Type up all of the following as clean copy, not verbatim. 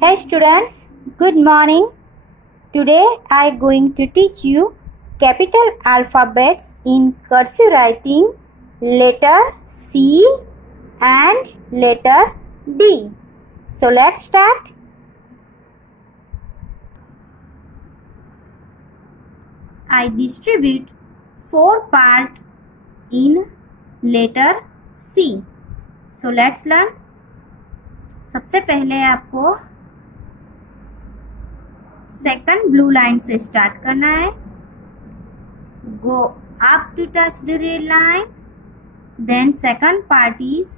Hey students, good morning. Today I am going to teach you capital alphabets in cursive writing, letter C and letter D. So let's start. I distribute 4 parts in letter C. So let's learn. सबसे पहले आपको second blue line से start करना है. Go up to touch the red line. Then second part is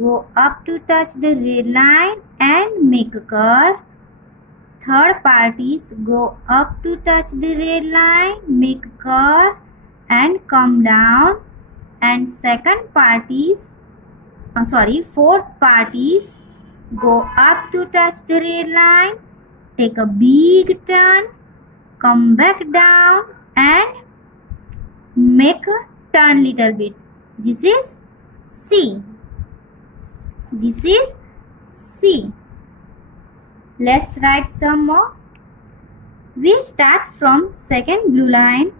go up to touch the red line and make curve. Third part is go up to touch the red line, make curve and come down. And second part is fourth part is go up to touch the red line, take a big turn, come back down and make a turn little bit. This is C. This is C. Let's write some more. We start from second blue line,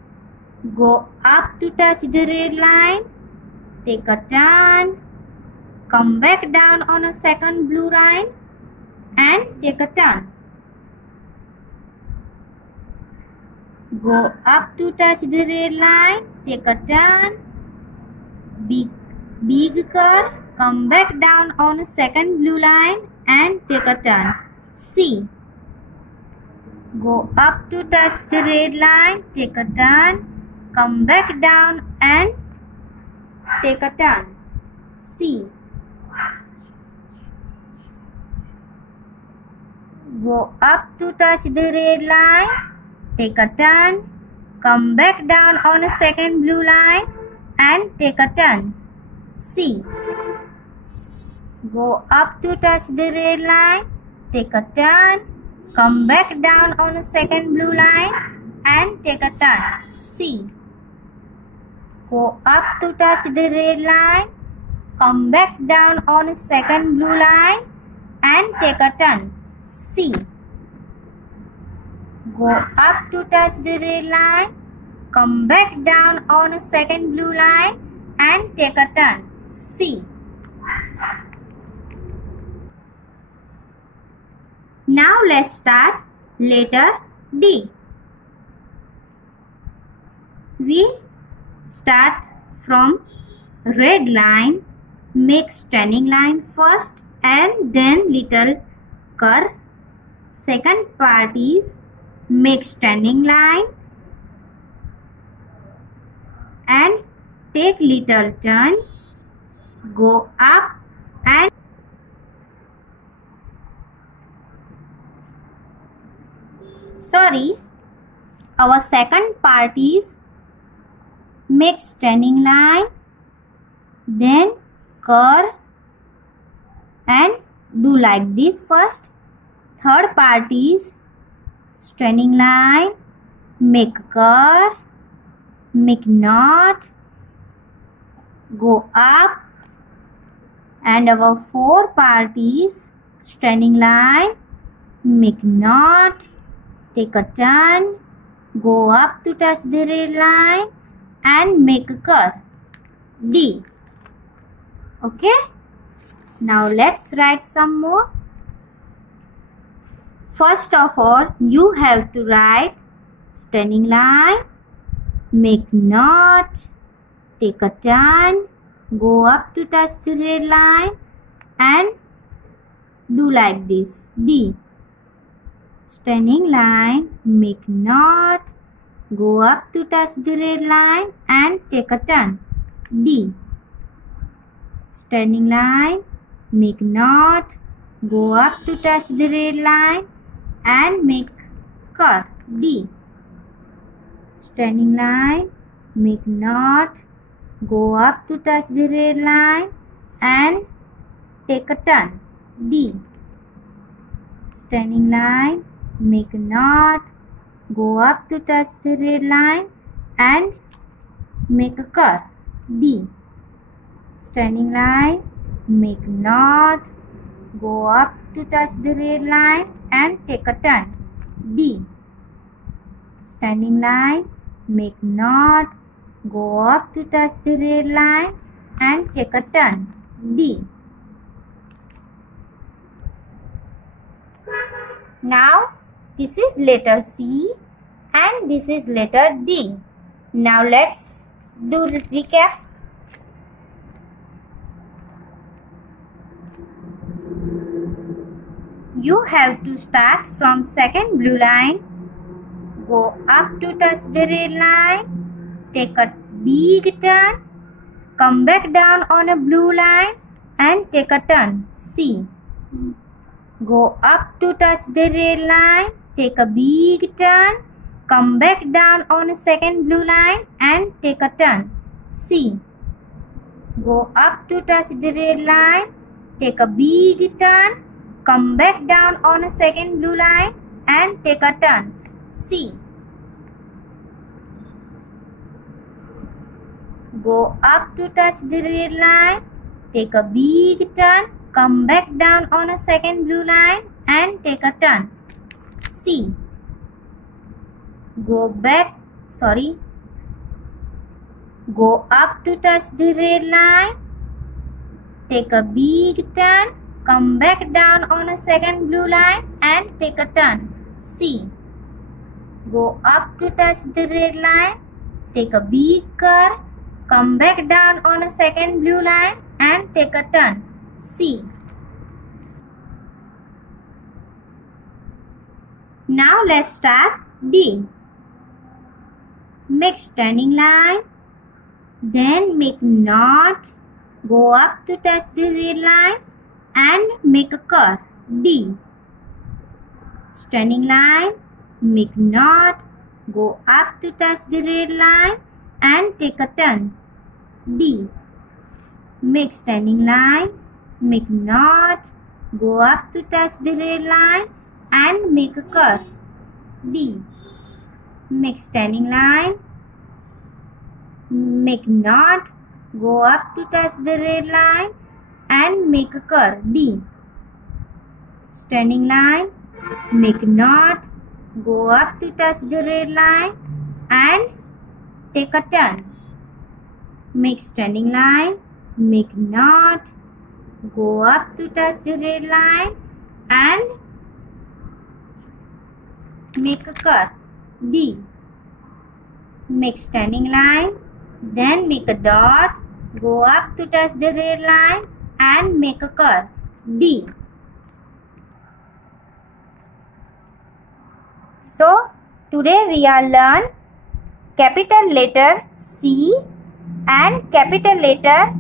go up to touch the red line, take a turn, come back down on a second blue line and take a turn. Go up to touch the red line, take a turn, big curve, come back down on a second blue line and take a turn. C. Go up to touch the red line, take a turn, come back down and take a turn. C. Go up to touch the red line, take a turn, come back down on a second blue line and take a turn. C. Go up to touch the red line, take a turn, come back down on a second blue line and take a turn. C. Go up to touch the red line, come back down on a second blue line and take a turn. C. Go up to touch the red line, come back down on a second blue line and take a turn. C. Now let's start letter D. We start from red line, make standing line first and then little curve. Second part is make standing line and take little turn, go up and our second part is make standing line, then curve and do like this first. Third part is standing line, make curve, make knot, go up, and our fourth part is standing line, make knot, take a turn, go up to touch the red line and make a curve. D. Okay? Now let's write some more. First of all, you have to write standing line, make knot, take a turn, go up to touch the red line and do like this. D. Standing line, make knot, go up to touch the red line and take a turn. D. Standing line, make knot, go up to touch the red line and make curve. D. Standing line, make knot, go up to touch the red line and take a turn. D. Standing line, make knot, go up to touch the red line and make a curve. D. Standing line, make knot, Go up to touch the red line and take a turn. D. Standing line, make knot, go up to touch the red line and take a turn. D. Now this is letter C and this is letter D. Now let's do the recap. You have to start from second blue line, go up to touch the red line, take a big turn, come back down on a blue line and take a turn. C. Go up to touch the red line, take a big turn, come back down on a second blue line and take a turn. C. Go up to touch the red line, take a big turn, come back down on a second blue line and take a turn. C. Go up to touch the red line, take a big turn, come back down on a second blue line and take a turn. C. Go up to touch the red line, take a big turn, come back down on a second blue line and take a turn. C. Go up to touch the red line, take a big curve, come back down on a second blue line and take a turn. C. Now let's start D. Make standing line, then make knot, go up to touch the red line and make a curve. D. Standing line, make knot, go up to touch the red line and take a turn. D. Make standing line, make knot, go up to touch the red line and make a curve. D. Make standing line, make knot, go up to touch the red line and make a curve. D. Standing line, make knot, go up to touch the red line and take a turn. Make standing line, make knot, go up to touch the red line and make a curve. D. Make standing line, then make a dot, go up to touch the red line and make a curve. D. So today we are learn capital letter C and capital letter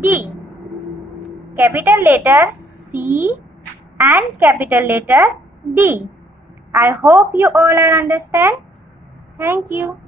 D. Capital letter C and capital letter D. I hope you all are understand. Thank you.